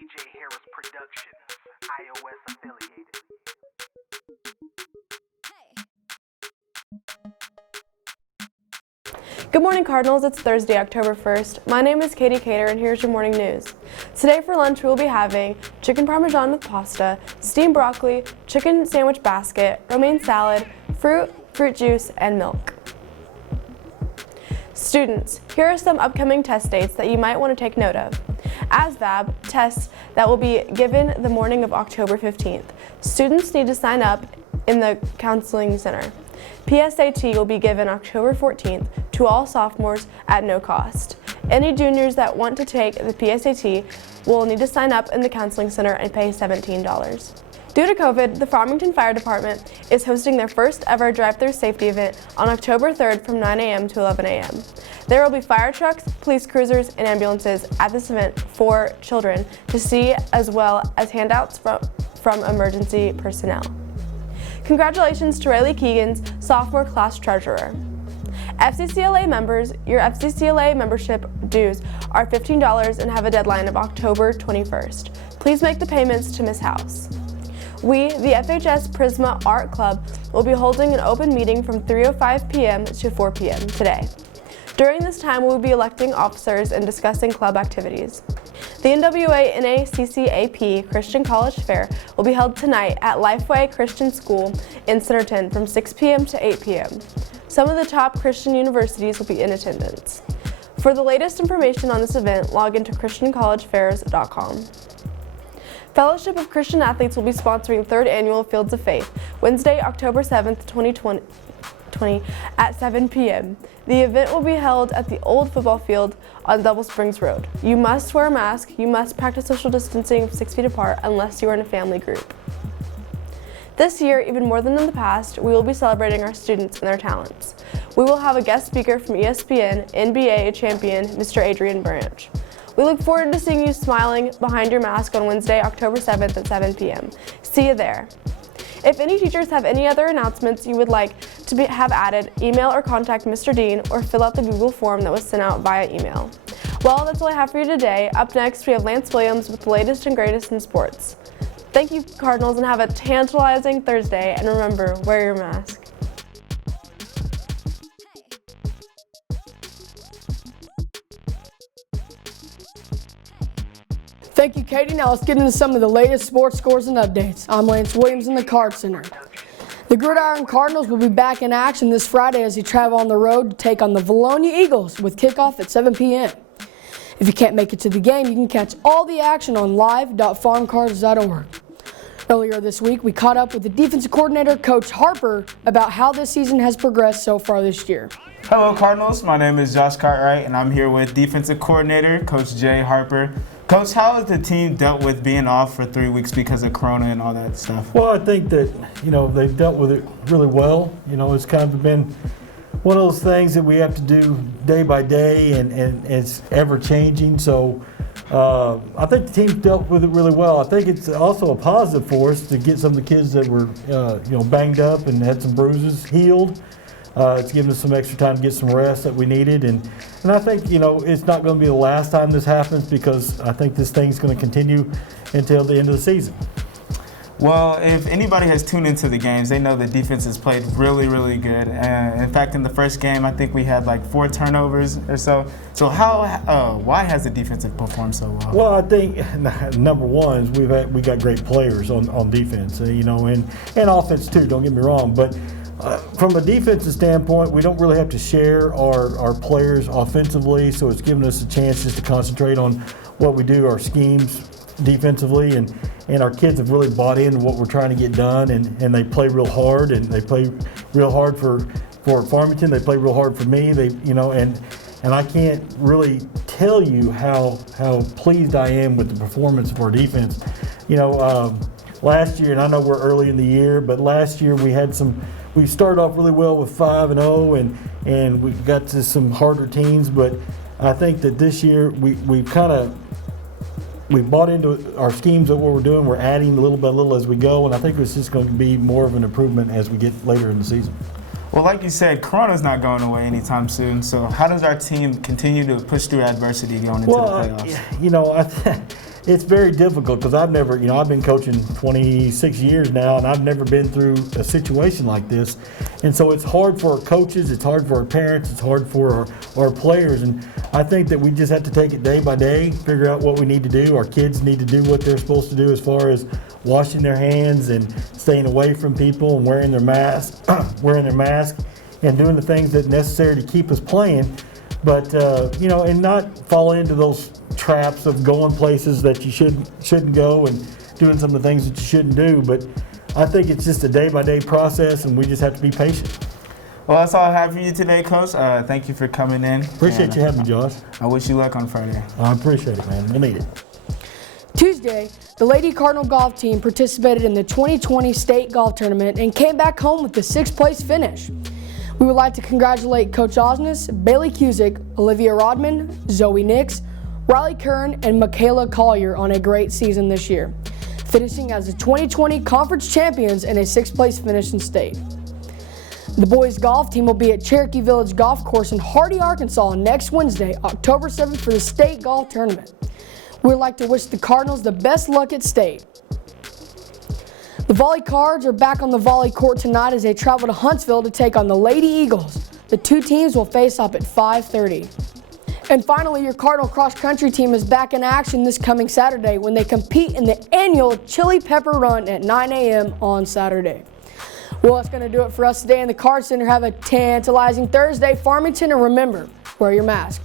AJ Harris Productions, iOS affiliated. Good morning, Cardinals. It's Thursday, October 1st. My name is Katie Cater, and here's your morning news. Today for lunch, we will be having chicken parmesan with pasta, steamed broccoli, chicken sandwich basket, romaine salad, fruit juice, and milk. Students, here are some upcoming test dates that you might want to take note of. ASVAB tests that will be given the morning of October 15th. Students need to sign up in the counseling center. PSAT will be given October 14th to all sophomores at no cost. Any juniors that want to take the PSAT will need to sign up in the counseling center and pay $17. Due to COVID, the Farmington Fire Department is hosting their first ever drive-thru safety event on October 3rd from 9 a.m. to 11 a.m. There will be fire trucks, police cruisers, and ambulances at this event for children to see, as well as handouts from emergency personnel. Congratulations to Rayleigh Keegan's sophomore class treasurer. FCCLA members, your FCCLA membership dues are $15 and have a deadline of October 21st. Please make the payments to Ms. House. We, the FHS Prisma Art Club, will be holding an open meeting from 3:05 p.m. to 4 p.m. today. During this time, we will be electing officers and discussing club activities. The NWA NACCAP Christian College Fair will be held tonight at Lifeway Christian School in Centerton from 6 p.m. to 8 p.m. Some of the top Christian universities will be in attendance. For the latest information on this event, log into christiancollegefairs.com. Fellowship of Christian Athletes will be sponsoring 3rd Annual Fields of Faith, Wednesday, October 7th, 2020 at 7 p.m. The event will be held at the old football field on Double Springs Road. You must wear a mask, you must practice social distancing of 6 feet apart unless you are in a family group. This year, even more than in the past, we will be celebrating our students and their talents. We will have a guest speaker from ESPN NBA champion, Mr. Adrian Branch. We look forward to seeing you smiling behind your mask on Wednesday, October 7th at 7 p.m. See you there. If any teachers have any other announcements you would like to have added, email or contact Mr. Dean or fill out the Google form that was sent out via email. Well, that's all I have for you today. Up next, we have Lance Williams with the latest and greatest in sports. Thank you, Cardinals, and have a tantalizing Thursday. And remember, wear your mask. Thank you, Katie. Now let's get into some of the latest sports scores and updates. I'm Lance Williams in the Card Center. The Gridiron Cardinals will be back in action this Friday as they travel on the road to take on the Valonia Eagles with kickoff at 7 p.m. If you can't make it to the game, you can catch all the action on live.farmcards.org. Earlier this week, we caught up with the defensive coordinator, Coach Harper, about how this season has progressed so far this year. Hello, Cardinals. My name is Josh Cartwright, and I'm here with defensive coordinator, Coach Jay Harper. Coach, how has the team dealt with being off for 3 weeks because of Corona and all that stuff? Well, I think that, they've dealt with it really well. It's kind of been one of those things that we have to do day by day, and it's ever changing. So I think the team's dealt with it really well. I think it's also a positive for us to get some of the kids that were, banged up and had some bruises healed. It's given us some extra time to get some rest that we needed. And I think, it's not going to be the last time this happens, because I think this thing's going to continue until the end of the season. Well, if anybody has tuned into the games, they know the defense has played really, really good. In fact, in the first game, I think we had like 4 turnovers or so. So why has the defense performed so well? Well, I think number one is we got great players on defense, and offense too. Don't get me wrong, but from a defensive standpoint, we don't really have to share our players offensively, so it's given us a chance just to concentrate on what we do, our schemes defensively, and our kids have really bought into what we're trying to get done, and they play real hard, and they play real hard for Farmington. They play real hard for me. And I can't really tell you how pleased I am with the performance of our defense. Last year, and I know we're early in the year, but last year we started off really well with 5-0, and we got to some harder teams, but I think that this year we've bought into our schemes of what we're doing. We're adding a little by little as we go, and I think it's just going to be more of an improvement as we get later in the season. Well, like you said, Corona's not going away anytime soon. So how does our team continue to push through adversity going into the playoffs? it's very difficult because I've never, I've been coaching 26 years now, and I've never been through a situation like this. And so it's hard for our coaches, it's hard for our parents, it's hard for our players. And I think that we just have to take it day by day, figure out what we need to do. Our kids need to do what they're supposed to do as far as washing their hands and staying away from people and wearing their mask, and doing the things that are necessary to keep us playing. But, and not fall into those traps of going places that you shouldn't go and doing some of the things that you shouldn't do. But I think it's just a day-by-day process, and we just have to be patient. Well, that's all I have for you today, Coach. Thank you for coming in. Appreciate you having me, Josh. I wish you luck on Friday. I appreciate it, man. We'll need it. Tuesday, the Lady Cardinal golf team participated in the 2020 state golf tournament and came back home with the 6th place finish. We would like to congratulate Coach Osnes, Bailey Cusick, Olivia Rodman, Zoe Nix, Riley Kern, and Michaela Collier on a great season this year, finishing as the 2020 conference champions and a 6th place finish in state. The boys golf team will be at Cherokee Village Golf Course in Hardy, Arkansas next Wednesday, October 7th for the state golf tournament. We'd like to wish the Cardinals the best luck at state. The Volley Cards are back on the volley court tonight as they travel to Huntsville to take on the Lady Eagles. The two teams will face off at 5:30. And finally, your Cardinal cross country team is back in action this coming Saturday when they compete in the annual Chili Pepper Run at 9 a.m. on Saturday. Well, that's going to do it for us today in the Card Center. Have a tantalizing Thursday, Farmington, and remember, wear your mask.